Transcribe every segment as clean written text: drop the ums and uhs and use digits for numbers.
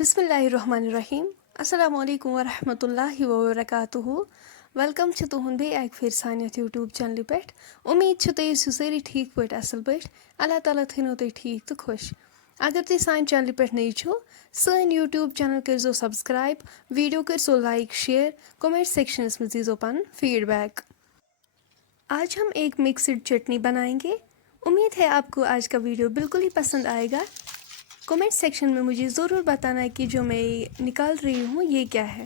बिस्मिल्लाहिर्रहमानिर्रहीम अस्सलाम वालेकुम वरहमतुल्लाहि वबरकातुहु वेलकम छ तुहुंद बे एक फिर सानियत यूट्यूब चैनल पे उम्मीद छ तुम ٲسِو سٲری ٹھیٖک پٲٹھۍ اصل پٲٹھۍ اللہ تعالیٰ تھٲینو تُہۍ ٹھیٖک تہٕ خۄش اگر تُہۍ سانہِ چینلہِ پٮ۪ٹھ نٔے چھو سٲنۍ یوٗٹیوٗب چینل کٔرزیو سبسکرایب ویڈیو کٔرزیو لایک شیئر کومنٹ سیکشنس में दीजिए پنُن फीडबैक। आज हम एक मिक्सड चटनी बनाएंगे। उम्मीद है आपको आज का वीडियो बिल्कुल ही पसंद आएगा। कमेंट सेक्शन में मुझे ज़रूर बताना कि जो मैं निकाल रही हूँ ये क्या है।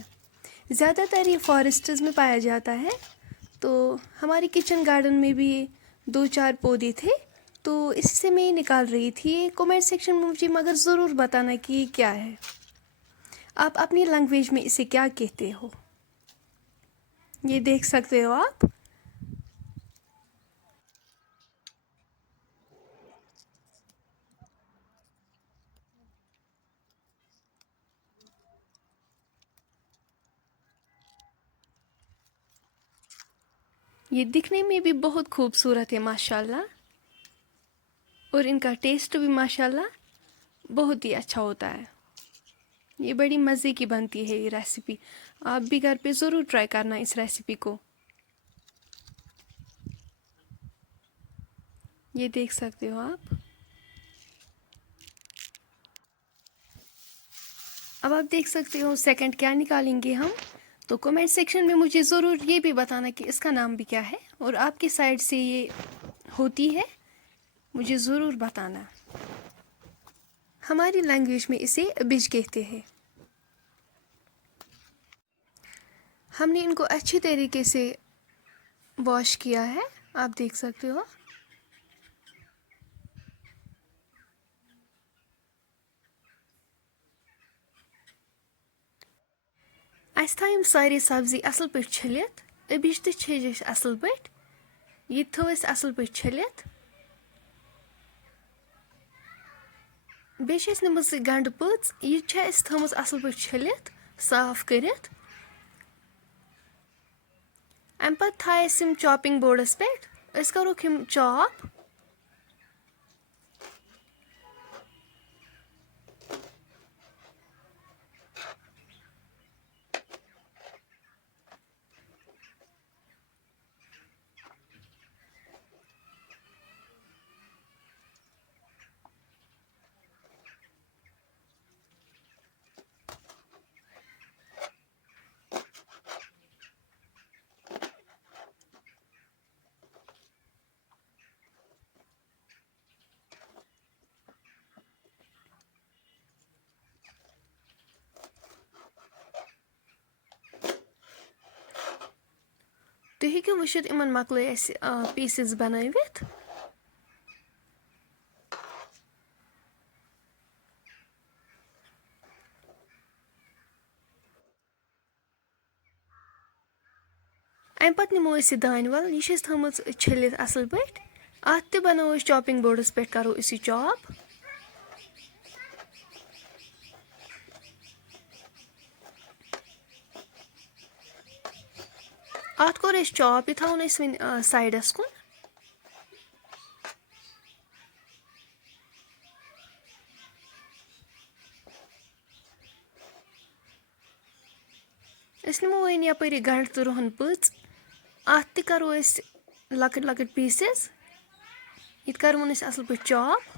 ज़्यादातर ये फॉरेस्ट्स में पाया जाता है, तो हमारे किचन गार्डन में भी 2-4 पौधे थे, तो इससे मैं निकाल रही थी। कमेंट सेक्शन में मुझे मगर ज़रूर बताना कि ये क्या है, आप अपनी लैंग्वेज में इसे क्या कहते हो। ये देख सकते हो आप। ये दिखने में भी बहुत खूबसूरत है माशाल्लाह, और इनका टेस्ट भी माशाल्लाह बहुत ही अच्छा होता है। ये बड़ी मज़े की बनती है ये रेसिपी। आप भी घर पे ज़रूर ट्राई करना इस रेसिपी को। ये देख सकते हो आप। अब आप देख सकते हो सेकंड क्या निकालेंगे हम। तो कमेंट सेक्शन में मुझे ज़रूर ये भी बताना कि इसका नाम भी क्या है, और आपकी साइड से ये होती है मुझे ज़रूर बताना। हमारी लैंग्वेज में इसे अबिज कहते हैं। हमने इनको अच्छी तरीके से वॉश किया है, आप देख सकते हो। अस थी सारी सब्जी असल पे छलित, अबिज तज असल पे ये थो असल पे छलित। बेश नम गंड पच ये थम असल पे छलित साफ करित। अम पत थायस चॉपिंग बोर्डस पे करोक चॉप। तुम हेकु वुचित इमन मकले पीसेस बनवित। अम पत निमो दान वल यह थम छलित असल पे अत बनो चॉपिंग बोर्डस पे करो इस चॉप। अत कोर चॉप यह थवन वन साइडस कुन। निमो वन यपर गंड तो रोहन पच अत करो लकट लकट पीसेस। ये करवन असल पे चॉप।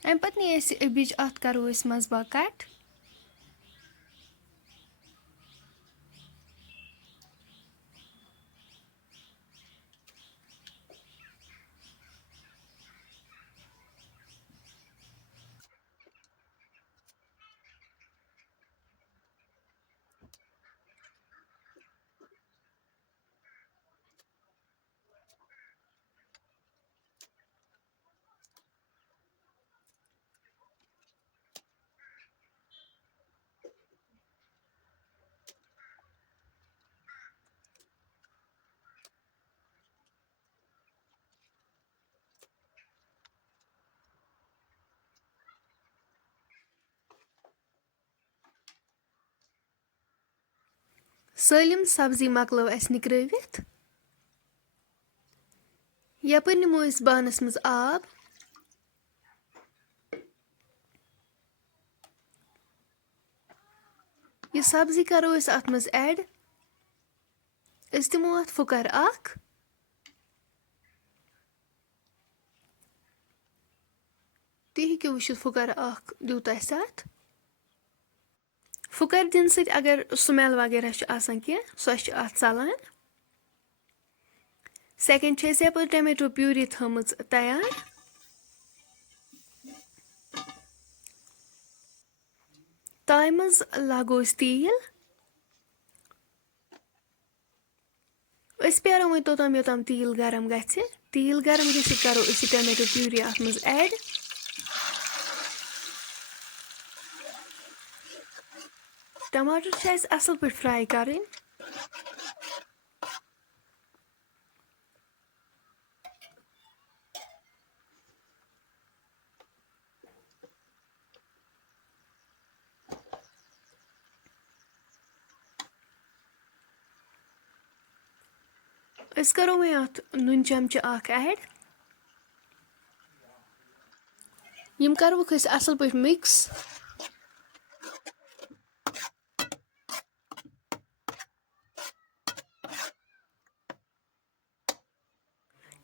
अम पत अबिज अत करो मजबा कट। سٲلِم سبزی مۄکلٲو اَسہِ نِکرٲوِتھ. یَپٲرۍ نِمو أسۍ بانَس منٛز آب. یہِ سبزی کَرو أسۍ اَتھ منٛز ایڈ. أسۍ دِمو اَتھ پھٕکَر اَکھ. تُہۍ ہیٚکِو وٕچھِتھ پھٕکَر اَکھ دیُت اَسہِ اَتھ. پھٕکَر دِنہٕ سۭتۍ اگر سٕمٮ۪ل وغیرہ چھُ آسان کینٛہہ سۄ چھِ اَتھ ژَلان. سٮ۪کَنٛڈ چھِ أسۍ یَپٲرۍ ٹمیٹو پیوٗری تھٲومٕژ تیار. تایہِ منٛز لاگو أسۍ تیٖل. أسۍ پیارو وۄنۍ توٚتام یوٚتام تیٖل گرم گژھِ. تیٖل گرم گٔژھِتھ کَرو أسۍ یہِ ٹمیٹو پیوٗری اَتھ منٛز ایڈ. ٹماٹر چھِ اَسہِ اَصٕل پٲٹھۍ فرٛاے کَرٕنۍ. أسۍ کَرو وۄنۍ اَتھ نُن چمچہٕ اَکھ ایڈ. یِم کَروُکھ أسۍ اَصٕل پٲٹھۍ مِکٕس.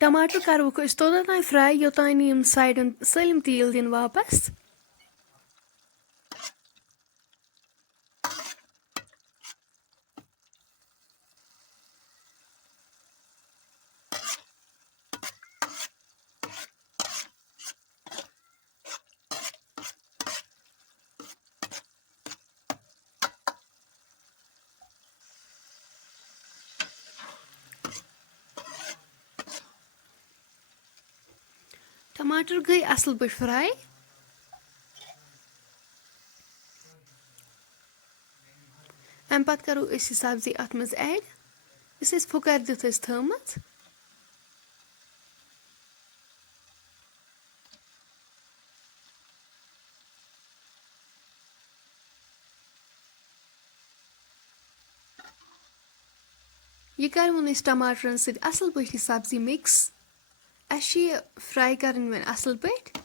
ٹماٹر کَروُکھ أسۍ توٚتام تانۍ فرٛاے یوٚتانۍ نہٕ یِم سایڈَن سٲلِم تیٖل دِنۍ واپَس. ٹماٹر گٔے اَصٕل پٲٹھۍ فرٛاے. اَمہِ پَتہٕ کَرو أسۍ یہِ سبزی اَتھ منٛز ایڈ یُس أسۍ پھٕکَر دِتھ ٲسۍ تھٲومٕژ. یہِ کَرہون أسۍ ٹماٹرَن سۭتۍ اَصٕل پٲٹھۍ یہِ سبزی مِکٕس. اَسہِ چھِ یہِ فرٛاے کَرٕنۍ وۄنۍ اَصٕل پٲٹھۍ.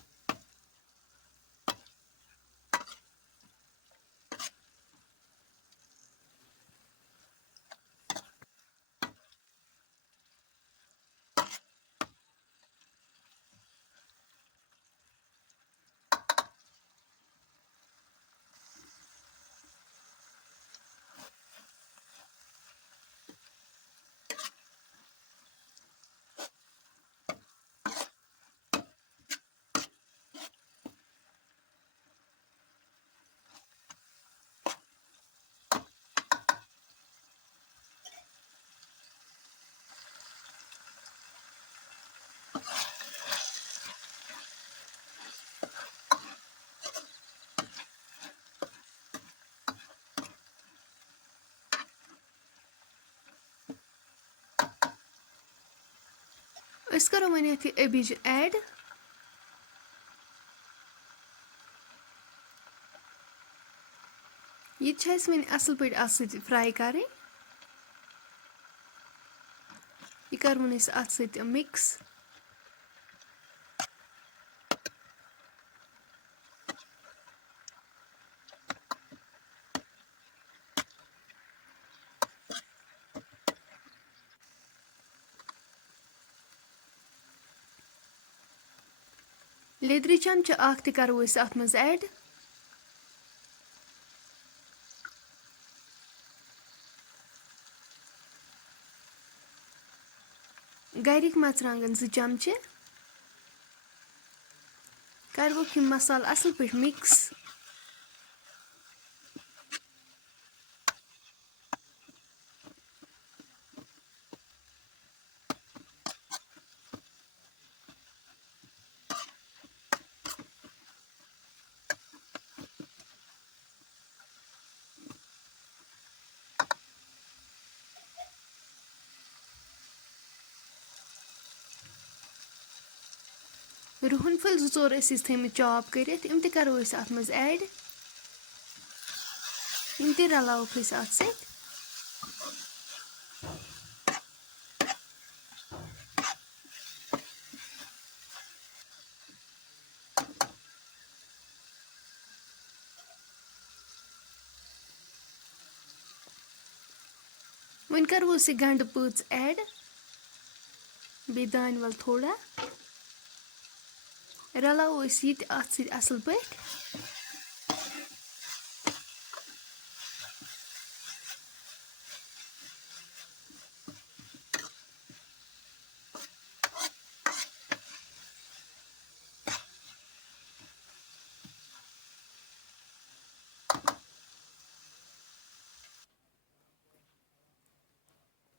أسۍ کَرو وۄنۍ یَتھ یہِ ابِج ایڈ. یہِ تہِ چھِ اَسہِ وۄنۍ اَصٕل پٲٹھۍ اَتھ سۭتۍ فرٛاے کَرٕنۍ. یہِ کَرہون أسۍ اَتھ سۭتۍ مِکٕس. لیدرِ چمچہٕ اَکھ تہِ کَرو أسۍ اَتھ منٛز ایڈ. گَرِکۍ مرژٕوانٛگن 2 چمچہٕ. کَرہوکھ یِم مصالہٕ اَصٕل پٲٹھۍ مِکٕس. رُہن پھٔلۍ 2-4 ٲسۍ تھٲیمٕتۍ چاپ کٔرِتھ یِم تہِ کَرو أسۍ اَتھ منٛز ایڈ. یِم تہِ رَلاووکھ أسۍ اَتھ سۭتۍ. वहीं करो इसे गंड पीस ऐड बे दान वल थोड़ा रलाओ ये अत सत असल पे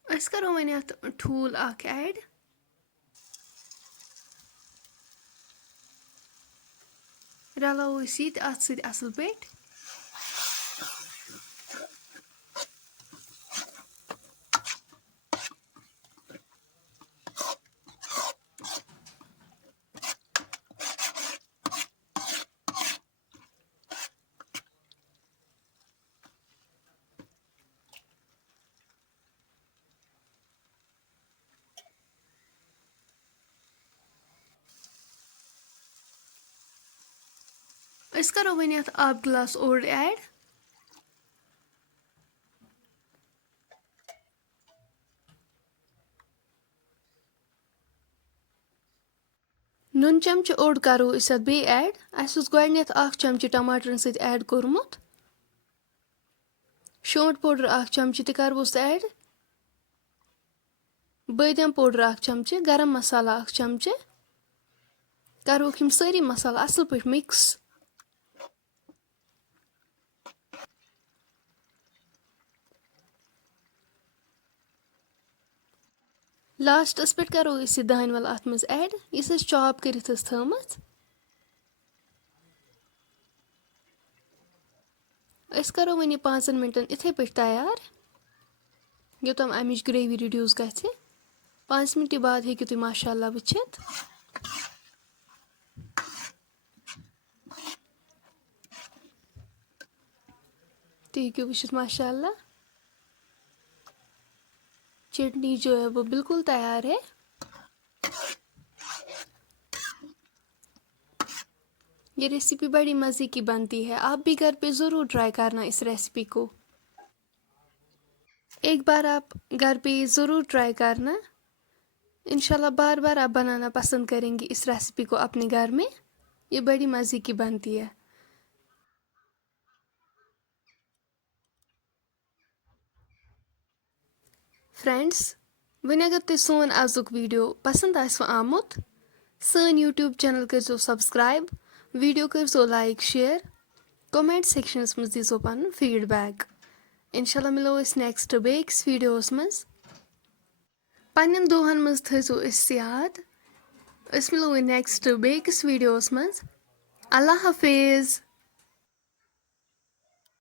अस करो वहीं अत ठूल अख ऐड रलाओ ये अत सत असल पे अस करो वहीं अत आब गिलास ओड ऐड नुन चमच ओड करो अत बे ऐड अस गोडनेथ अख चमच टमाटरन सत ऐड कोरमुत शोंठ पाउडर अख चमच त करवोस ऐड बादाम पाउडर अख चमच गरम मसाला अख चमच करोक यम सारी मसाला असल पे मिक्स लास्टस पे करो ये दान वल अत मज ऐड इस चॉप कर थमत अस करो वहीं 5 मिनटन इथे पे तैयार योतम अमिच ग्रेवी रिड्यूस गि 5 मिनट बाद हेकु तुम माशाअल्लाह वुचित तुम हेकु वुचित माशाअल्लाह चटनी जो है वो बिल्कुल तैयार है। ये रेसिपी बड़ी मज़े की बनती है, आप भी घर पे ज़रूर ट्राई करना इस रेसिपी को। एक बार आप घर पे ज़रूर ट्राई करना, इंशाल्लाह बार बार आप बनाना पसंद करेंगी इस रेसिपी को अपने घर में। ये बड़ी मज़े की बनती है। फ्रेंड्स, वन अगर तुम सोन आजुक वीडियो पसंद आसव आमुत, सन यूट्यूब चैनल करो सब्सक्राइब, वीडियो करो लाइक शेयर, कमेंट सेक्शनस मज दीजो पन फीडबैक। इंशाल्लाह मिलो इस नेक्स्ट बेक्स वीडियोस मज। पन्न दोहन मज थो याद। मिलो नेक्स्ट बेक्स वीडियोस मज। अल्लाह हाफिज।